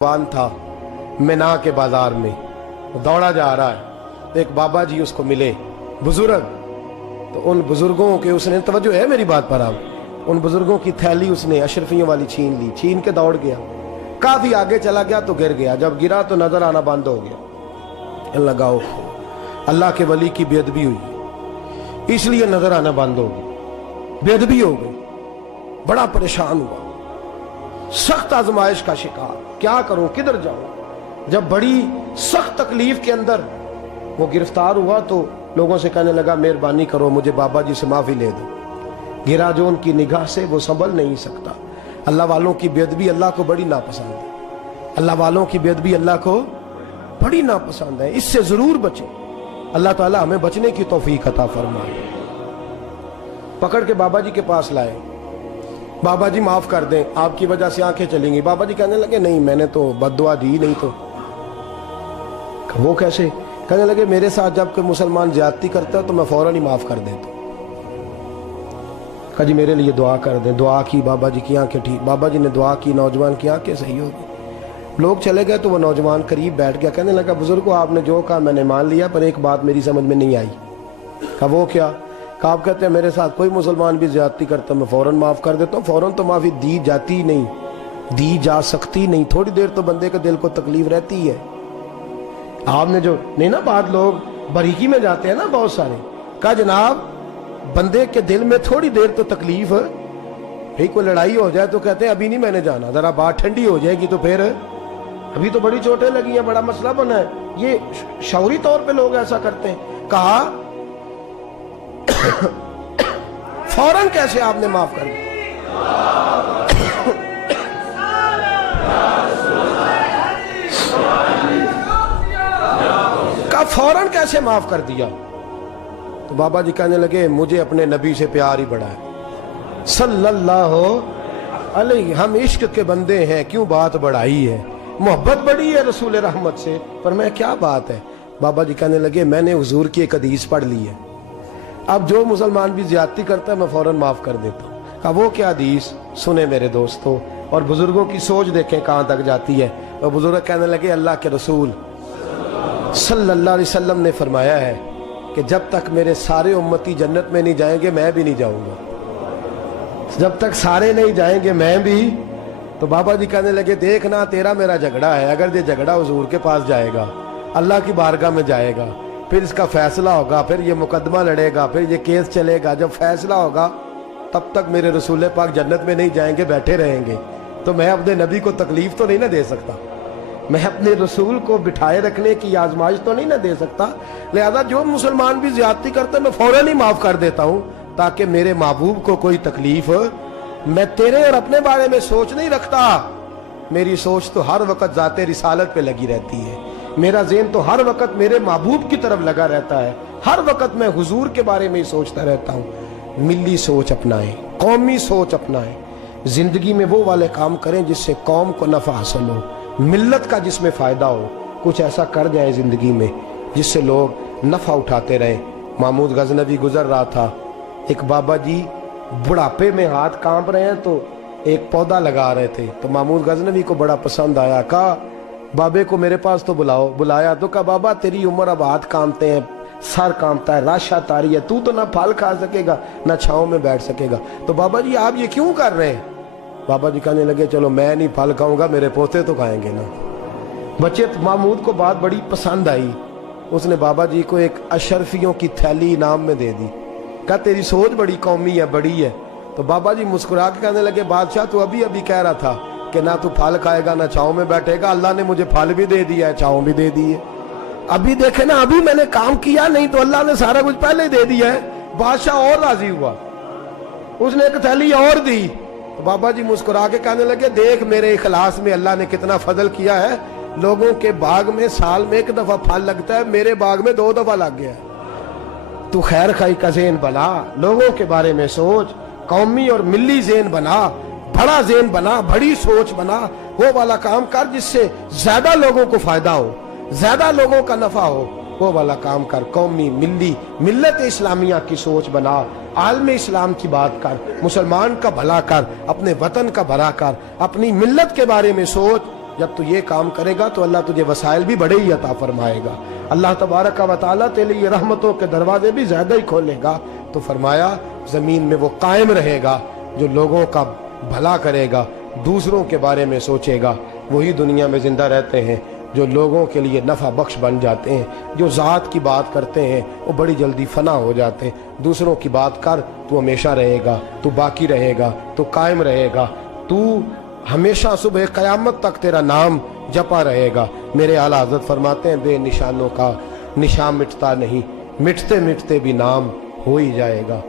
जवान था मिना के बाजार में, दौड़ा जा रहा है तो एक बाबा जी उसको मिले बुजुर्ग। तो उन बुजुर्गों के उसने, तवज्जो है मेरी बात पर आप, उन बुजुर्गों की थैली उसने अशरफियों वाली छीन ली, छीन के दौड़ गया। काफी आगे चला गया तो गिर गया। जब गिरा तो नजर आना बंद हो गया। लगाओ अल्लाह के वली की बेअदबी हुई, इसलिए नजर आना बंद हो गई, बेअदबी हो गई। बड़ा परेशान हुआ, सख्त आजमाइश का शिकार, क्या करूं किधर जाऊं। जब बड़ी सख्त तकलीफ के अंदर वो गिरफ्तार हुआ तो लोगों से कहने लगा मेहरबानी करो मुझे बाबा जी से माफी ले दो। गिरा जो उनकी निगाह से वो संभल नहीं सकता। अल्लाह वालों की बेअदबी अल्लाह को बड़ी नापसंद है, अल्लाह वालों की बेअदबी अल्लाह को बड़ी नापसंद है। इससे जरूर बचे, अल्लाह ताला हमें बचने की तौफीक अता फरमाए। पकड़ के बाबा जी के पास लाए, बाबा जी माफ कर दें, आपकी वजह से आंखें चलेंगी। बाबा जी कहने लगे नहीं मैंने तो बद्दुआ दी नहीं। तो वो कैसे? कहने लगे मेरे साथ जब कोई मुसलमान ज्यादती करता है तो मैं फौरन ही माफ कर देता हूं। कहा जी मेरे लिए दुआ कर दें। दुआ की, बाबा जी की आंखें ठीक, बाबा जी ने दुआ की, नौजवान की आंखें सही हो गई। लोग चले गए तो वो नौजवान करीब बैठ गया, कहने लगा बुजुर्गो आपने जो कहा मैंने मान लिया, पर एक बात मेरी समझ में नहीं आई। कहा वो क्या? कहा आप कहते हैं मेरे साथ कोई मुसलमान भी ज्यादती करता मैं फौरन माफ कर देता हूँ। फौरन तो माफी दी जाती नहीं, दी जा सकती नहीं, थोड़ी देर तो बंदे के दिल को तकलीफ रहती है। आपने जो नहीं ना, बात लोग बारीकी में जाते हैं ना बहुत सारे। कहा जनाब बंदे के दिल में थोड़ी देर तो तकलीफ है, भाई कोई लड़ाई हो जाए तो कहते हैं अभी नहीं मैंने जाना, जरा बात ठंडी हो जाएगी तो फिर, अभी तो बड़ी चोटें लगी हैं, बड़ा मसला बना है। ये शौरी तौर पे लोग ऐसा करते हैं। कहा फौरन कैसे आपने माफ कर दिया? का फौरन कैसे माफ कर दिया? तो बाबा जी कहने लगे मुझे अपने नबी से प्यार ही बड़ा है सल्लल्लाहु अलैहि, हम इश्क के बंदे हैं, क्यों बात बढ़ाई है, मोहब्बत बड़ी है रसूल रहमत से, पर मैं क्या बात है। बाबा जी कहने लगे मैंने हुजूर की एक हदीस पढ़ ली है, अब जो मुसलमान भी ज्यादती करता है मैं फौरन माफ कर देता हूँ। कहा वो क्या हदीस? सुने मेरे दोस्तों, और बुजुर्गों की सोच देखें कहां तक जाती है। और बुजुर्ग कहने लगे अल्लाह के रसूल सल्लल्लाहु अलैहि वसल्लम ने फरमाया है कि जब तक मेरे सारे उम्मती जन्नत में नहीं जाएंगे मैं भी नहीं जाऊंगा, जब तक सारे नहीं जाएंगे मैं भी। तो बाबा जी कहने लगे देखना तेरा मेरा झगड़ा है, अगर ये झगड़ा हुजूर के पास जाएगा, अल्लाह की बारगाह में जाएगा, फिर इसका फैसला होगा, फिर ये मुकदमा लड़ेगा, फिर ये केस चलेगा, जब फैसला होगा तब तक मेरे रसूल पाक जन्नत में नहीं जाएंगे, बैठे रहेंगे। तो मैं अपने नबी को तकलीफ तो नहीं ना दे सकता, मैं अपने रसूल को बिठाए रखने की आजमाइश तो नहीं ना दे सकता। लिहाजा जो मुसलमान भी ज्यादती करते मैं फौरन ही माफ कर देता हूं, ताकि मेरे महबूब को कोई तकलीफ, मैं तेरे और अपने बारे में सोच नहीं रखता, मेरी सोच तो हर वक्त जाते रिसालत पे लगी रहती है, मेरा ज़हन तो हर वक्त मेरे महबूब की तरफ लगा रहता है, हर वक्त मैं हुजूर के बारे में ही सोचता रहता हूँ। मिली सोच अपनाएं, कौमी सोच अपनाएं, जिंदगी में वो वाले काम करें जिससे कौम को नफा हासिल हो, मिल्लत का जिसमें फायदा हो, कुछ ऐसा कर जाए जिंदगी में जिससे लोग नफा उठाते रहे। महमूद गजनवी गुजर रहा था, एक बाबा जी बुढ़ापे में हाथ कांप रहे हैं तो एक पौधा लगा रहे थे, तो महमूद गजनवी को बड़ा पसंद आया। कहा बाबे को मेरे पास तो बुलाओ। बुलाया तो कहा बाबा तेरी उम्र अब हाथ कांपते हैं, सर कांपता है, राशा तारी है, तू तो ना फल खा सकेगा ना छांव में बैठ सकेगा, तो बाबा जी आप ये क्यों कर रहे हैं? बाबा जी कहने लगे चलो मैं नहीं फल खाऊंगा, मेरे पोते तो खाएंगे ना। बच्चे महमूद को बात बड़ी पसंद आई, उसने बाबा जी को एक अशरफियों की थैली इनाम में दे दी। कहा तेरी सोच बड़ी कौमी है, बड़ी है। तो बाबा जी मुस्कुरा के कहने लगे बादशाह तू अभी अभी कह रहा था कि ना तू फल खाएगा ना छांव में बैठेगा, अल्लाह ने मुझे फल भी दे दिया है, छांव भी दे दी है। अभी देखे ना, अभी मैंने काम किया, नहीं तो अल्लाह ने सारा कुछ पहले ही दे दिया है। बादशाह और राजी हुआ, उसने एक थैली और दी। तो बाबा जी मुस्कुरा के कहने लगे देख मेरे इखलास में अल्लाह ने कितना फजल किया है, लोगों के बाग में साल में एक दफा फल लगता है, मेरे बाग में 2 दफा लग गया। तू खैर खाई का ज़हन बना, लोगों के बारे में सोच, कौमी और मिली ज़हन बना, बड़ा ज़हन बना, बड़ी सोच बना, वो वाला काम कर जिससे ज्यादा लोगों को फायदा हो, ज्यादा लोगों का नफा हो, वो वाला काम कर। कौमी मिली मिल्लत इस्लामिया की सोच बना, आलम इस्लाम की बात कर, मुसलमान का भला कर, अपने वतन का भला कर, अपनी मिल्लत के बारे में सोच, जब तू ये काम करेगा तो अल्लाह तुझे वसाइल भी बड़े ही अता फरमाएगा, अल्लाह तबारक व तआला तेरे लिए रहमतों के दरवाजे भी ज्यादा ही खोलेगा। तो फरमाया जमीन में वो कायम रहेगा जो लोगों का भला करेगा, दूसरों के बारे में सोचेगा, वही दुनिया में जिंदा रहते हैं जो लोगों के लिए नफ़ा बख्श बन जाते हैं। जो ज़ात की बात करते हैं वो बड़ी जल्दी फना हो जाते हैं। दूसरों की बात कर, तू हमेशा रहेगा, तू बाकी रहेगा, तू कायम रहेगा, तू हमेशा सुबह क़यामत तक तेरा नाम जपा रहेगा। मेरे आला हज़रत फरमाते हैं बे निशानों का निशान मिटता नहीं, मिटते मिटते भी नाम हो ही जाएगा।